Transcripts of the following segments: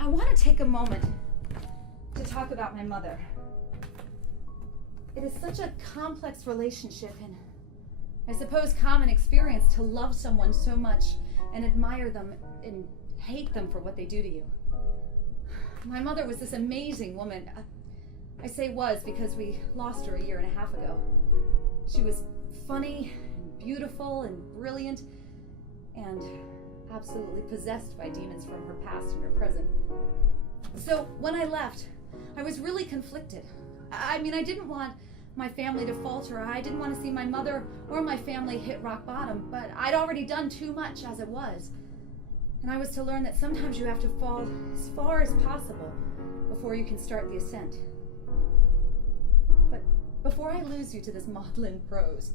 I want to take a moment to talk about my mother. It is such a complex relationship and I suppose common experience to love someone so much and admire them and hate them for what they do to you. My mother was this amazing woman. I say was because we lost her a year and a half ago. She was funny and beautiful and brilliant and absolutely possessed by demons from her past and her present. So when I left, I was really conflicted. I didn't want my family to falter. I didn't want to see my mother or my family hit rock bottom, but I'd already done too much as it was. And I was to learn that sometimes you have to fall as far as possible before you can start the ascent. But before I lose you to this maudlin prose,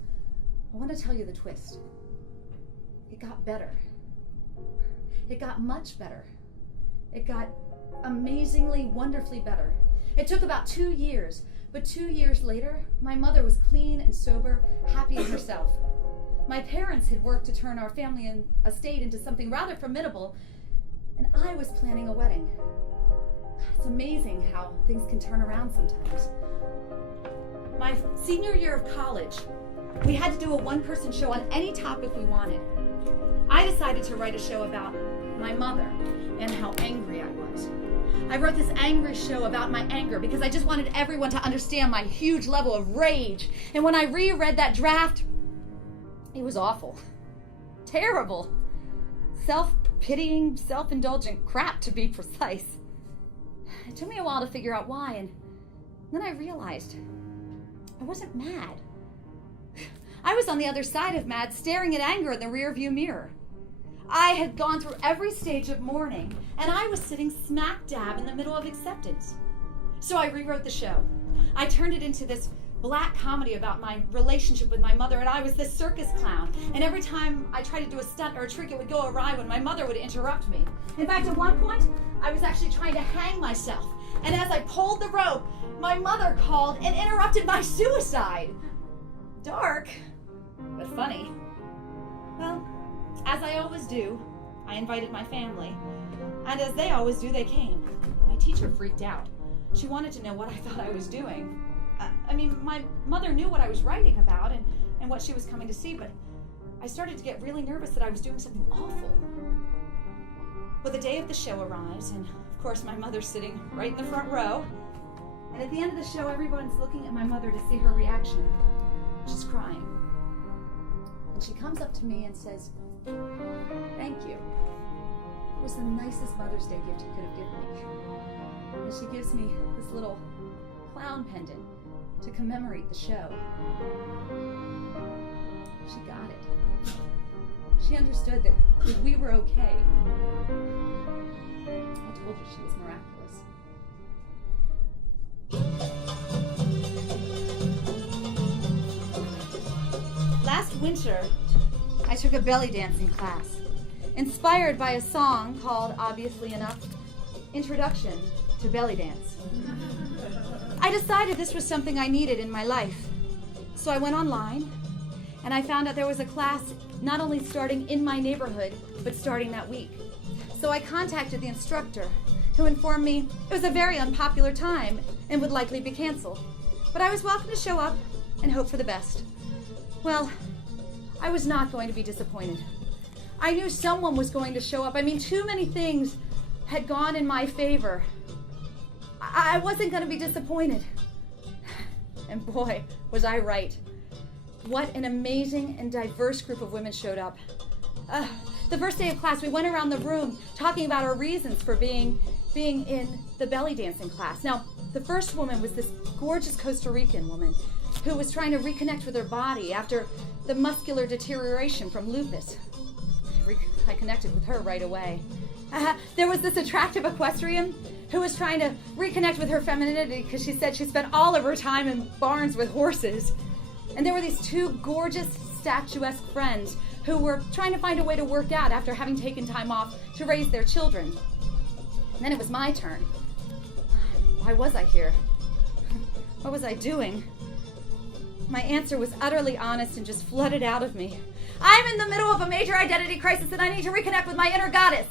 I want to tell you the twist. It got better. It got much better. It got amazingly, wonderfully better. It took about 2 years, but 2 years later, my mother was clean and sober, happy in herself. My parents had worked to turn our family and estate into something rather formidable, and I was planning a wedding. It's amazing how things can turn around sometimes. My senior year of college, we had to do a one-person show on any topic we wanted. I decided to write a show about my mother and how angry I was. I wrote this angry show about my anger because I just wanted everyone to understand my huge level of rage. And when I reread that draft, it was awful. Terrible. Self-pitying, self-indulgent crap, to be precise. It took me a while to figure out why, and then I realized I wasn't mad. I was on the other side of mad, staring at anger in the rearview mirror. I had gone through every stage of mourning, and I was sitting smack dab in the middle of acceptance. So I rewrote the show. I turned it into this black comedy about my relationship with my mother, and I was this circus clown. And every time I tried to do a stunt or a trick, it would go awry when my mother would interrupt me. In fact, at one point, I was actually trying to hang myself. And as I pulled the rope, my mother called and interrupted my suicide. Dark, but funny. Well, as I always do, I invited my family. And as they always do, they came. My teacher freaked out. She wanted to know what I thought I was doing. My mother knew what I was writing about and what she was coming to see, but I started to get really nervous that I was doing something awful. Well, the day of the show arrives, and of course my mother's sitting right in the front row. And at the end of the show, everyone's looking at my mother to see her reaction. She's crying. And she comes up to me and says, "Thank you. It was the nicest Mother's Day gift you could have given me." And she gives me this little clown pendant to commemorate the show. She got it. She understood that we were okay. I told her she was miraculous. Last winter, I took a belly dancing class, inspired by a song called, obviously enough, Introduction to Belly Dance. I decided this was something I needed in my life. So I went online and I found out there was a class not only starting in my neighborhood, but starting that week. So I contacted the instructor, who informed me it was a very unpopular time and would likely be canceled. But I was welcome to show up and hope for the best. Well, I was not going to be disappointed. I knew someone was going to show up. Too many things had gone in my favor. I wasn't going to be disappointed. And boy, was I right. What an amazing and diverse group of women showed up. The first day of class, we went around the room talking about our reasons for being in the belly dancing class. Now, the first woman was this gorgeous Costa Rican woman who was trying to reconnect with her body after the muscular deterioration from lupus. I connected with her right away. There was this attractive equestrian who was trying to reconnect with her femininity because she said she spent all of her time in barns with horses. And there were these two gorgeous, statuesque friends who were trying to find a way to work out after having taken time off to raise their children. And then it was my turn. Why was I here? What was I doing? My answer was utterly honest and just flooded out of me. I'm in the middle of a major identity crisis and I need to reconnect with my inner goddess.